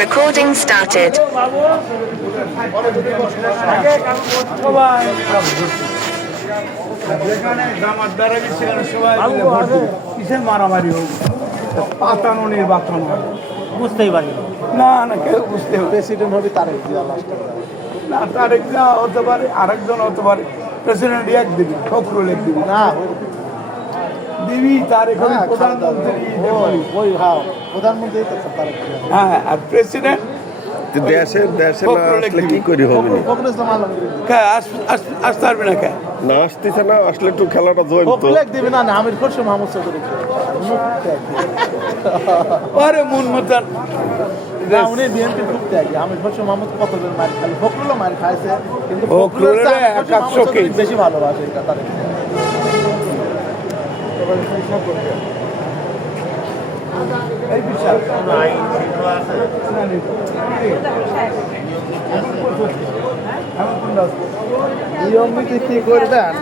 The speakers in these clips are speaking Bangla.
Recording started. যেখানে জামাত দাঁড়াবি সেখানে সবাই মিলে ভোট দিবে। কিসের মারামারি হোক, পাতানো নির্বাচন হবে, বুঝতেই পারি না না কেউ বুঝতে হবে প্রেসিডেন্ট হবে তারেক জিয়া না, তারেক না হতে পারে, আরেকজন হতে পারে। প্রেসিডেন্ট এক দিবি, ফখরুল এক দিবি না দিবি, তারেক হবে প্রধানমন্ত্রী। ওই প্রধানমন্ত্রী তো তারেক জিয়া হ্যাঁ, আর প্রেসিডেন্ট দেশে না আসলে কি করি হবে না? ফখরুল ইসলাম আলমগীর আসতে পারবি না কে? না আসতেছে না, আসলে একটু খেলাটা জয়েন তো। ফখরুল দিবে না না আমির খসরু মাহমুদ চৌধুরী আরে মন মতন না উনি বিএনপি খুব ত্যাগী আমির খসরু মাহমুদ কতজন মার খালি ফখরুলও মার খাইছে কিন্তু ফখরুলের ফখরুল একাত্তর কেজি। বেশি ভালোবাসে এটা তারেক জিয়া এই বিচার নিয়ম নীতি কি করবেন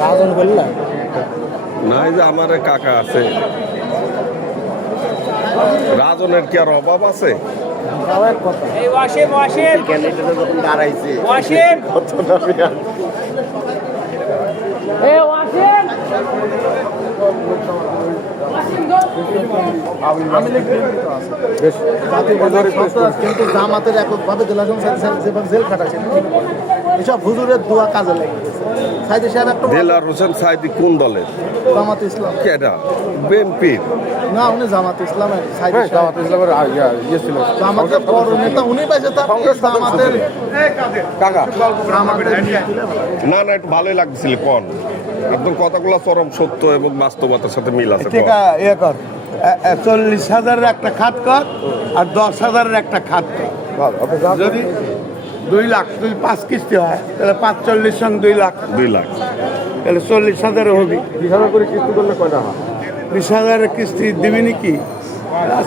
রাজন বললেন না, এই যে আমার এক কাকা আছে, রাজনের কি আর অভাব আছে? এই ওয়াসিম ওয়াসিম যখন দাঁড়াইছে ওয়াসিম কত দামি এই ওয়াসিম কিন্তু জামাতের এককভাবে জেলা সংসদ যেভাবে জেল খাটাচ্ছে এসব হুজুরের দোয়া কাজে লেগে গেছে সাইদি সাহেব একটা দেলার হোসেন সাইদি কোন দলের? জামাত ইসলাম কেডা? বিএনপির? না উনি জামাত ইসলামের সাইদি জামাত ইসলামের জামাতের বড় নেতা উনি পাইছে তার জামাতের কাকা জামাতের না না, একটু ভালোই লাগছিল কোন একদম কথাগুলো চরম সত্য এবং বাস্তবতার সাথে মিল আছে। ঠিক আছে, ইয়ে কর 40,000-এর একটা খাত কর আর 10,000-এর একটা খাত কর। যদি 2 লাখ, যদি 5 কিস্তি হয় তাহলে 45 সঙ্গে 2 লাখ, 2 লাখ। তাহলে 40,000 হবে। 20,000 করে কিস্তি করলে কয়টা হয় 20,000-এর কিস্তি দিবি নাকি?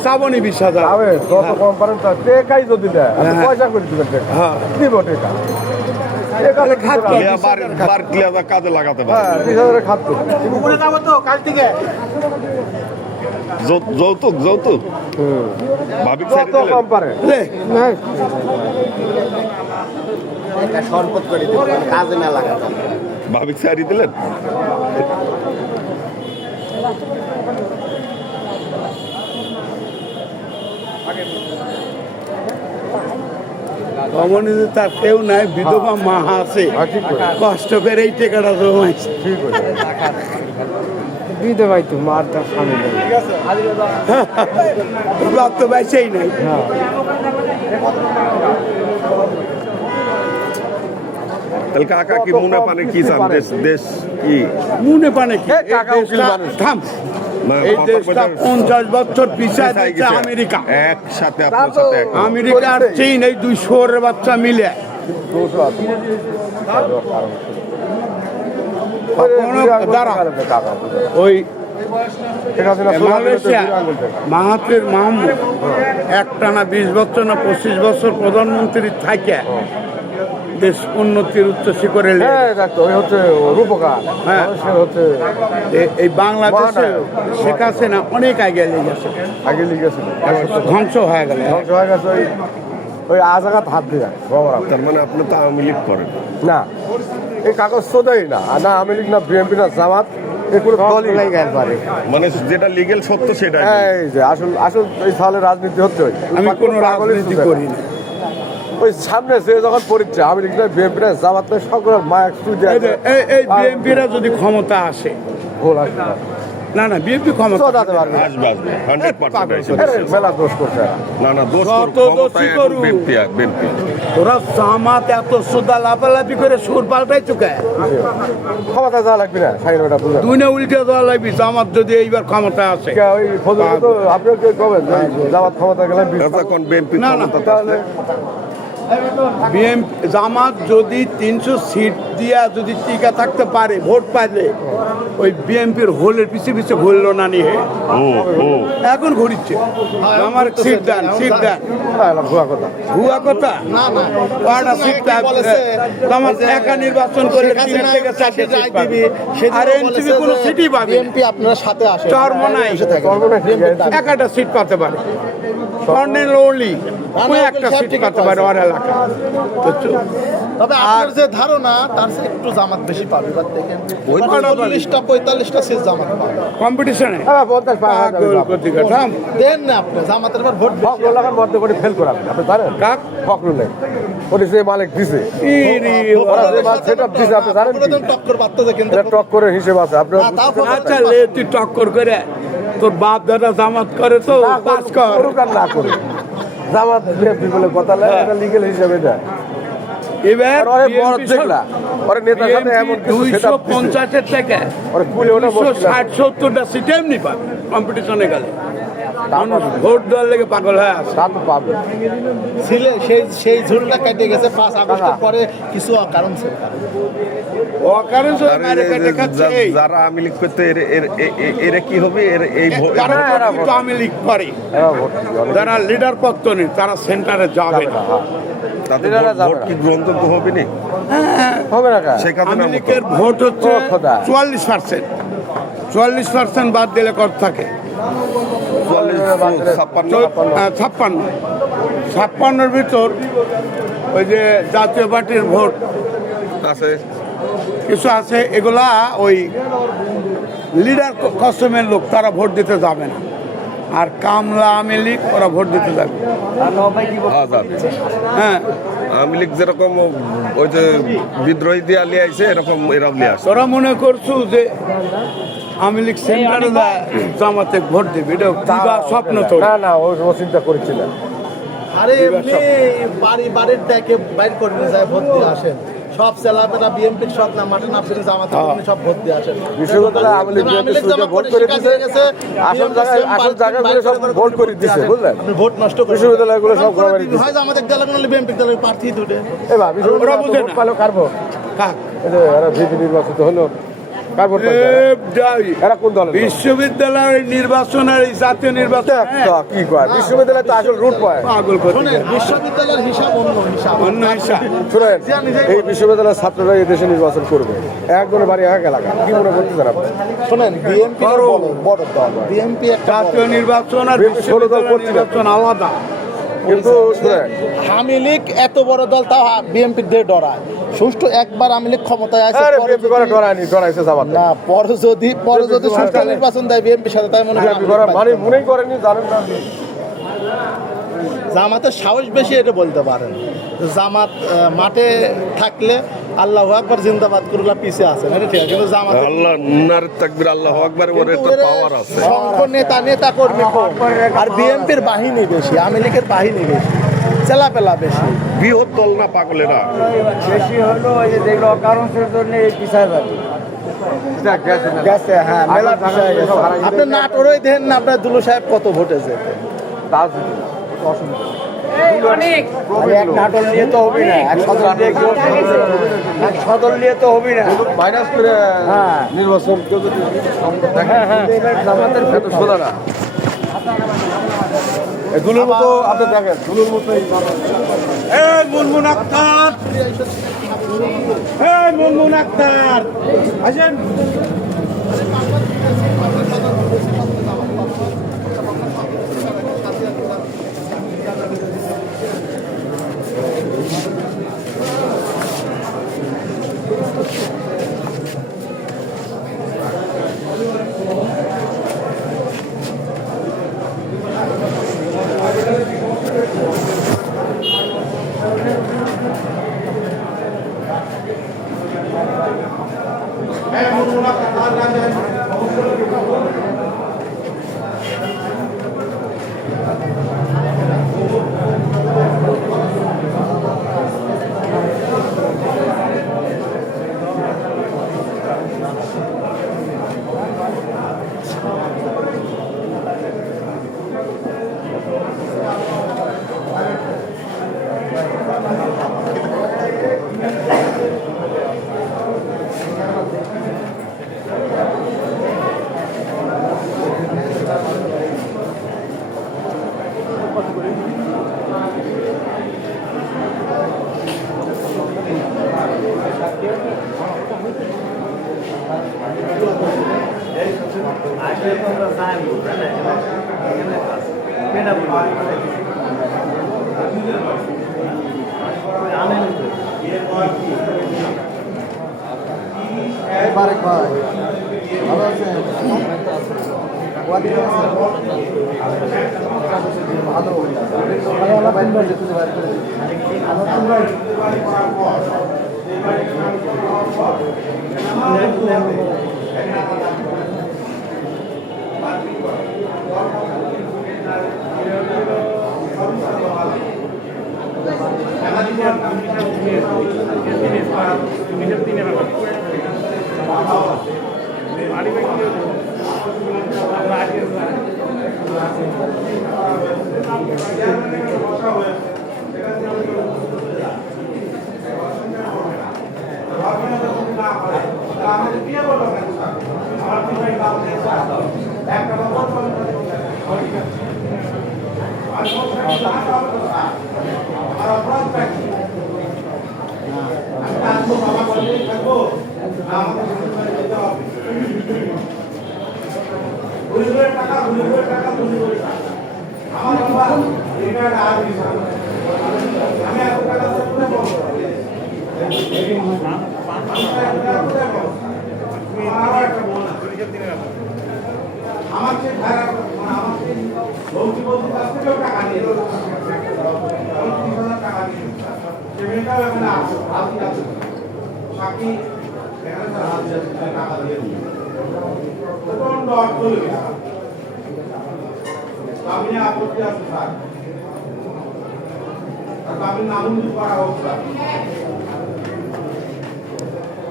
চাবনি 20,000। যত কম পারেন তার টেকাই যদি দেয় হ্যাঁ। পয়সা করে দিবেন টাকা হ্যাঁ, দিব টাকা তাহলে খাত কর। বার ক্লিয়ার কাজে লাগাতে পারে। 20,000 খাদ্য যৌতুক যৌতুক ভাবিক সাইডে যত দিলেন? কম পারে লে, সম্পদ করে দিবেন কাজে না লাগাতে ভাবিক সাইডে দিলেন? অমনিতে তার কেউ নাই, বিধবা মা আছে, কষ্ট করে এই টাকাটা জমাইছে। বিধবাই তো মার তার স্বামী বাপ তো বাইছেই নাই। তাহলে কাকা কি মনে পানে কি চান? দেশ দেশ কি মনে পানে কি? এ, কাকা এই উকিল দেশটা- মানুষ। থাম। মানে এই কথা দেশটা কইতে 50 বছর পিছায় পিছায় দিচ্ছে গেছে। আমেরিকা। একসাথে আপনার সাথে এক। আমেরিকা আর চীন, এই 2 শোরের বাচ্চা মিলে দাঁড়া। ওই মালয়েশিয়া মাহাতির মাহমুদ একটানা 20 বছর না 25 বছর প্রধানমন্ত্রী থাকে দেশ উন্নতির উচ্চ শিখরে নিয়ে গেছে। রূপকার হ্যাঁ। হচ্ছে এই বাংলাদেশে শেখ হাসিনা অনেক আগে লেগেছে, আগে লিখেছিল ধ্বংস হয়ে গেল। ধ্বংস হয়ে গেছে ওই আজাগাত হাত দিয়ে তার মানে আপনি তো আওয়ামী লীগ করেন? না এই কাগজ তো দেয় না আর না আওয়ামী লীগ না বিএনপি না জামাত এগুলো দলই পারে মানে যেটা লিগেল সত্য সেটা এই যে আসল আসল এই সালে রাজনীতি হচ্ছে আমি কোনো রাজনীতি করি না। ওই সামনে যে যখন পরীক্ষা আওয়ামী লীগ না বিএনপি না জামাত না সকল মায়ের এই বিএনপিরা যদি ক্ষমতা আসে, ভুল আসবে না। না না বিএনপি ক্ষমতা চোদাতে পারবে না। আসবে 100% আরে, মেলা দোষ করছে এরা। না না দোষ যত দোষী করুক করুক। বিএনপি ওরা জামাত এত সুদা লাফালাফি করে সুর পাল্টাই চুকে, ক্ষমতা যাওয়া লাগবে না সাইন ওটা বুঝলেন 2 না উল্টে দেওয়া লাগবে। জামাত যদি এইবার ক্ষমতা আসে, ওই ফজল তো আপনিও কি করবেন যে জামাত ক্ষমতা গেলে কোন বিএনপি না, না, ক্ষমতা তাহলে জামাত যদি 300 সিট দিয়া যদি টিকা থাকতে পারে ভোট পাইলে ওই বিএনপির হোলের পিছিয়ে পিছিয়ে ঘুরলো না নিয়ে এখন ঘুরিচ্ছে আমার সিট দেন ভুয়া কথা না না কয়টা সিট জামাত একা নির্বাচন করলে 3 থেকে 4টে সিট পাবে আর এনসিপি কোনো সিটই পাবে বিএনপি আপনার সাথে আসে চর্ম নাই একটা সিট পাতে পারে কর্নেল ওলি ওই একটা সিট পাতে পারে ওর এলাকা তবে আপনার যে ধারণা তার চেয়ে একটু জামাত বেশি পাবে এবার দেখেন 40টা 45টা সিট জামাত পাবে কম্পিটিশনে দেন না আপনি জামাতের এবার ভোট ফেল করা আপনি জানেন কাক ফখরুল নেই ওটি সে মালিক দিছে ওরা যে মাল সেটআপ দিছে আপনি জানেন কি? টক্কর বার্তা কিন্তু এটা টক করে হিসেব আছে আপনি আচ্ছা লে তুই টক্কর করে তোর বাপ দাদা জামাত করে তো পাস কর করুক আর না করে জামাত বিএনপি বলে কথা লাগে এটা লিগ্যাল হিসেবে দেয় এবার ওরে বড় দেখলা ওরে নেতার সাথে এমন কিছু সেটআপ 250 থেকে ওরে কুলে ওটা মুশকিল 60-70টা সিট এমনি পাবে কম্পিটিশনে গেলে মানুষ ভোট দেওয়ার লেগে পাগল হয়ে আছে তা তো পাবে ছিলে সেই ঝুলটা কেটে গেছে 5 আগস্টের পরে কিছু কারণ ছিল অকারণ সব মারে কেটে খাচ্ছে এই যারা আওয়ামী লীগ করতে এরা কি হবে এই যারা কিন্তু আওয়ামী লীগ করে এরা ভোট যারা লিডার পক্তনি তারা সেন্টারে যাবে না তাদের এরা যাবে ভোট না। কি গ্রহণযোগ্য হবে না হবে না কা সেখানে আওয়ামী লীগের ভোট হচ্ছে ও খোদা। 44%। 44% বাদ দিলে কত থাকে 56 ভিতর ওই যে জাতীয় পার্টির ভোট আছে কিছু আছে এগুলা ওই লিডার কসমের লোক তারা ভোট দিতে যাবে না আর কামলা আওয়ামী লীগ ওরা ভোট দিতে যাবে যাবে হ্যাঁ আওয়ামী লীগ যেরকম ওই যে বিদ্রোহী দিয়ে লিয়ে আইছে এরকম এরাও লিয়ে আসছে তোরা মনে করছো যে আওয়ামী লীগ সেন্টারে জামাতে ভোট দেবে এটা কিবা স্বপ্ন তো না না ও চিন্তা করেছিল আরে এমনি বাড়ির ডেকে বাইর করে নিয়ে যায় ভোট দিয়ে আসেন সব ছেলেমেয়েরা বিএনপির সব না মাঠে না ফিরে জামাতে সব ভোট দিয়ে আসেন বিশ্ববিদ্যালয় আওয়ামী লীগ বিএনপি সুবিধা ভোট করে দিয়েছে আসল জায়গাগুলো সব ভোট করে দিয়েছে বুঝলেন আপনি ভোট নষ্ট করে বিশ্ববিদ্যালয়গুলো সব ঘোরাবাড়ি দিয়েছে হয় আমাদের দল বিএনপি দলের প্রার্থী দুটো এ বা বিশ্ববিদ্যালয় ওরা বুঝে ভোট না। পালো কার ভোট কাক এই যে এরা ভিপি নির্বাচিত হলো কার ভোট পাইছে এরা কোন দলের লোক? বিশ্ববিদ্যালয়ের নির্বাচন আর এই জাতীয় নির্বাচন তো কি কয় বিশ্ববিদ্যালয় তো আসল রুট পায় পাগল করে শোনেন বিশ্ববিদ্যালয়ের হিসাব অন্য হিসাব অন্য হিসাব শুনেন এই বিশ্ববিদ্যালয়ের ছাত্ররা এই দেশে নির্বাচন করবে একজনের বাড়ি এক এলাকা কি মনে করতেছেন আপনি শোনেন বিএনপি বড় দল বিএনপি একটা জাতীয় নির্বাচন আর বিএনপি 16 দল বিশ্ববিদ্যালয়ের করছিল। নির্বাচন আলাদা কিন্তু শুনেন আওয়ামী লীগ এত বড় দল তাও বিএনপি দিয়ে ডরায় সুষ্ঠু একবার আওয়ামী লীগ ক্ষমতায় আছে আরে পরে বিএনপি করে ডরায়নি ডরাইছে জামাত না পরে যদি সুষ্ঠু নির্বাচন দেয় বিএনপির সাথে তাই মনে বিএনপি করে মানে করেন মনেই করেনি জানেন না জামাতের সাহস বেশি এটা বলতে পারেন জামাত মাঠে থাকলে আল্লাহ আকবার জিন্দাবাদ করলা পিছে আছেন এটা ঠিক আছে কিন্তু জামাত আল্লাহ নার তাকবীর আল্লাহ আকবার ওর একটা পাওয়ার আছে সংখ্য নেতা কর্মী কম আর বিএনপির বাহিনী বেশি আওয়ামী লীগের বাহিনী বেশি চেলাপেলা বেশি বৃহৎ দল না পাগলেরা বেশি হলো ওই যে দেখলো কারণ জন্য এই পিছায় যাবে গেছে হ্যাঁ মেলা পিছায় গেছে আপনি নাটোরই দেন না আপনার দুলু সাহেব কত ভোটে যেতে এক নাটক নিয়ে তো হবে না এক সদল নিয়ে তো হবে না মাইনাস করে নির্বাচন কেউ যদি জামাতের ভেতর শোধা না দুলুর মতো আপনি দেখেন দুলুর মতো মুনমুন আক্তার মুনমুন আক্তার আসেন বারেক ভাই ভালো আছেন? ভালো আপত্তি আছে স্যার, আপনি নামঞ্জুর করা হোক স্যার।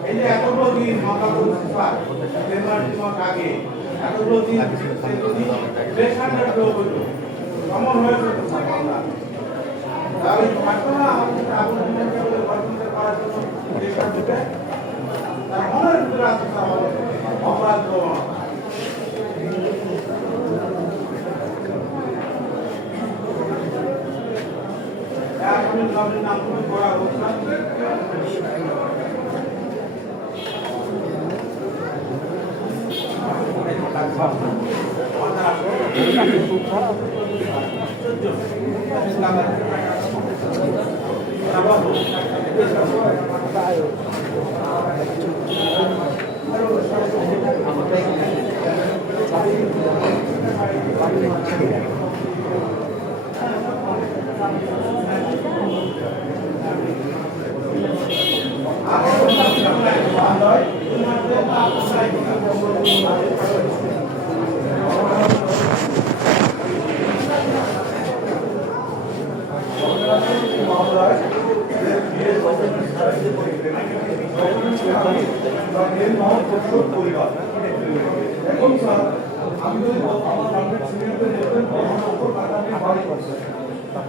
এই যে এতগুলো দিন মামলা করেছে স্যার, জানুয়ারি মাস আগে এতগুলো দিন বেসান্ডার সমন হয়েছে তো স্যার মামলা। তাহলে থাকতো না আমাদের আবুলকে গঠন করার জন্য চেষ্টা করতে, তার মনের ভিতরে আছে স্যার অপরাধ নাম করা হোক স্যার।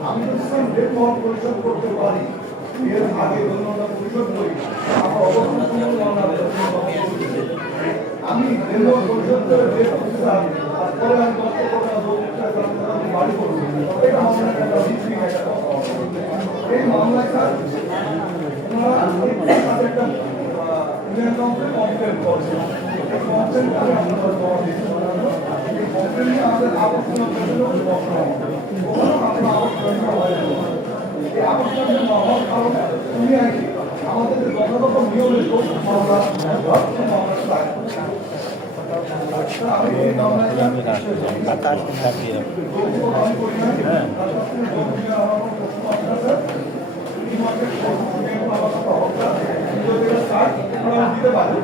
আমি যদি পরিশোধ করতে পারি, এর আগে পরিশোধ করি, আমি পরিশোধ করে তারপরে আমি বাড়ি করবো, এটা আমার একটা এই মামলায় স্যার একটা কমপ্লেন করছে, কমপ্লেন করে আমাদের আবর্জনা এই আবর্জনা হওয়ার কারণে তুমি আর কি আমাদের যথাযথ নিয়মে আমি এই মামলায় দিতে পারি।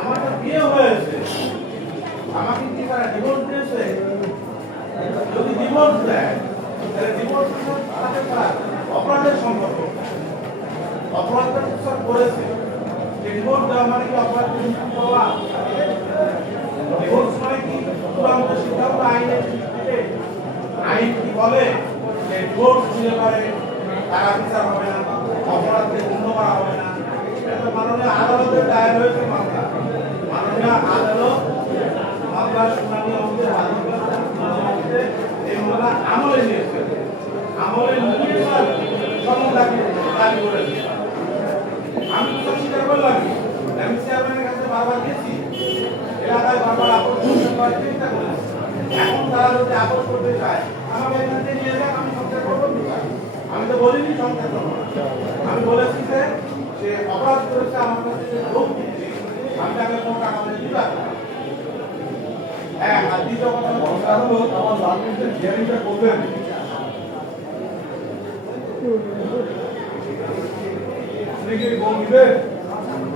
আমার বিয়ে হয়েছে, আমাকে কি তারা ডিভোর্স দিয়েছে? যদি ডিভোর্স দেয় তাহলে ডিভোর্সের সাথে তার অপরাধের সম্পর্ক, অপরাধটা স্যার করেছে, যে ডিভোর্স দেওয়া মানে কি অপরাধ পাওয়া? ডিভোর্স মানে কি চূড়ান্ত সিদ্ধান্ত আইনের ভিত্তিতে? আইন কি বলে যে ডিভোর্স দিলে পারে তারা বিচার হবে না, অপরাধকে গণ্য করা হবে না? এটা তো মাননীয় আদালতের দায়ের হয়েছে মামলা, মাননীয় বারবার গেছি এলাকায় বারবার আপোষ করতে পারে চেষ্টা করেছি এখন তারা যদি আপোষ করতে চায় আমাকে এখান থেকে নিয়ে যাক আমি সংসার করবো আমি তো বলিনি সংসার করবো আমি বলেছি যে সে অপরাধ করেছে আমার কাছে যে লোক দিচ্ছে আমি তাকে কোনো টাকা দিয়ে দিতে পারবো না। হ্যাঁ আর দ্বিতীয় কথা হলো আমার লালমিনের হিয়ারিংটা করবেন আপনি কি বলবেন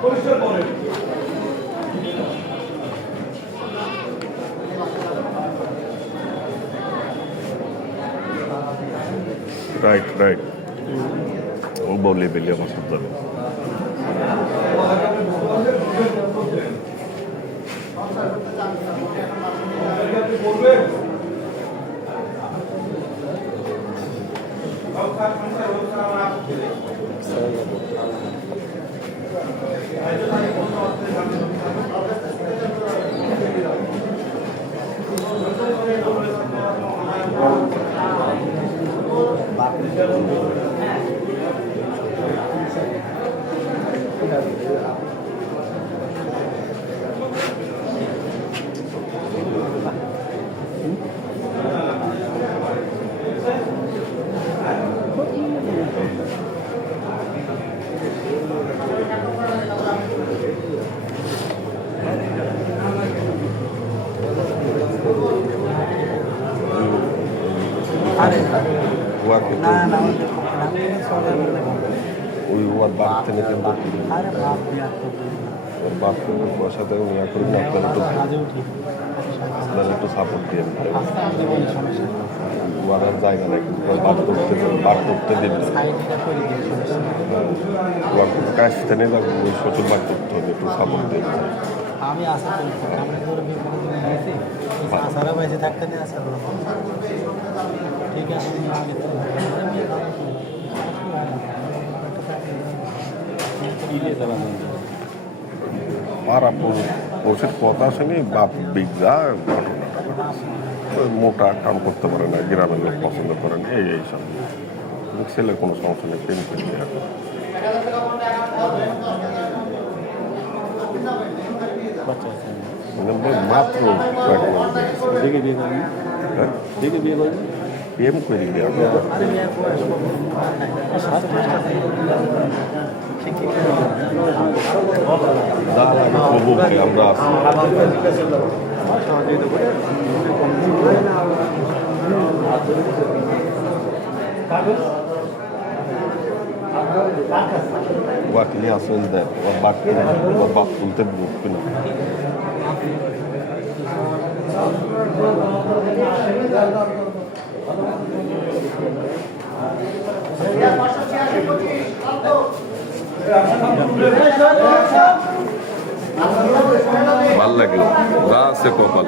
পরিষ্কার করেন রাইট রাইট ও বলে বেলি আমার সাথে আপনি বলবেন সংসার সংসার ব্যবস্থা আমার আপত্তি নেই ওই ওর বাপ থেকে কিন্তু ওর বাপ কিন্তু পয়সা থেকে ইয়া করি না আপনার একটু সাপোর্ট দিয়ে ওয়ার জায়গা নাই কিন্তু বাদ করতে দেবে ওর কাজ থেকে ওই সচল বাদ করতে হবে একটু সাপোর্ট দিয়ে আমি আশা করি আমরা ধরে বিপদে গেছি আশারা বাইসে থাকতে নেই আশা করব ঠিক আছে আমি আর ওষুধ কথা শুনি বাপ বিঘা ঘটনাটা ওই মোটা কাম করতে পারে না গ্রামের লোক পছন্দ করে না এই সব ছেলের কোনো সমস্যা নেই প্রেম করে দিয়ে মাত্র প্রেম করে দিয়ে আমরা ওয়াকিলি আসল দেয় ওর বাপ তুলতে বুঝবে না ভাল লাগলো যা আছে কপাল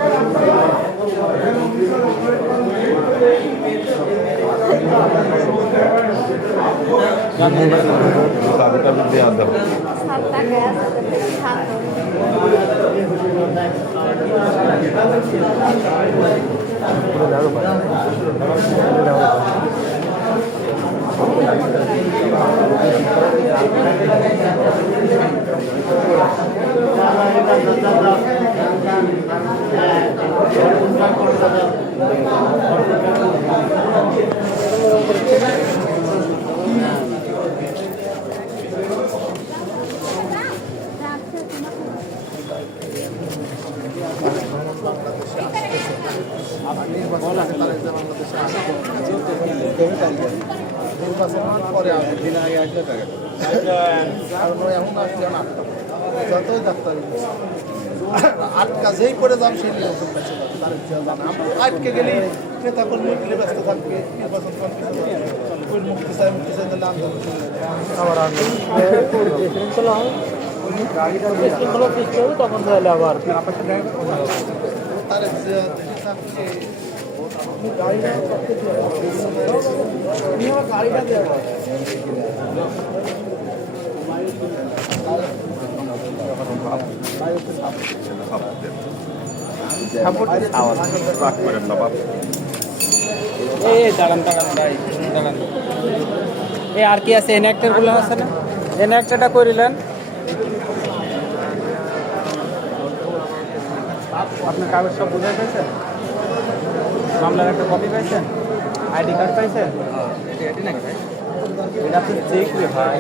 দেওয়া দেব পরে দিন আগে আসলে টাকা কারণ এখন আসলে যতই ডাক্তার আটকা যেই করে যান সেই নির্বাচন বেঁচে যাবে তার আমরা আটকে গেলেই নেতা কর্মী মিলে ব্যস্ত থাকবে নির্বাচন মুক্তি চাই তাহলে আন্দোলন আবার তখন তাহলে আবার তার গাড়িটা দেওয়া দাঁড়ান এ আর কি আছে এনঅ্যাক্টারগুলো আছে না এনঅ্যাক্টারটা করিলেন আপনার কাগজ সব বোঝাই পাইছেন? মামলার একটা কপি পাইছেন? আইডি কার্ড পাইছেন? এটা আপনি চেক ভাই।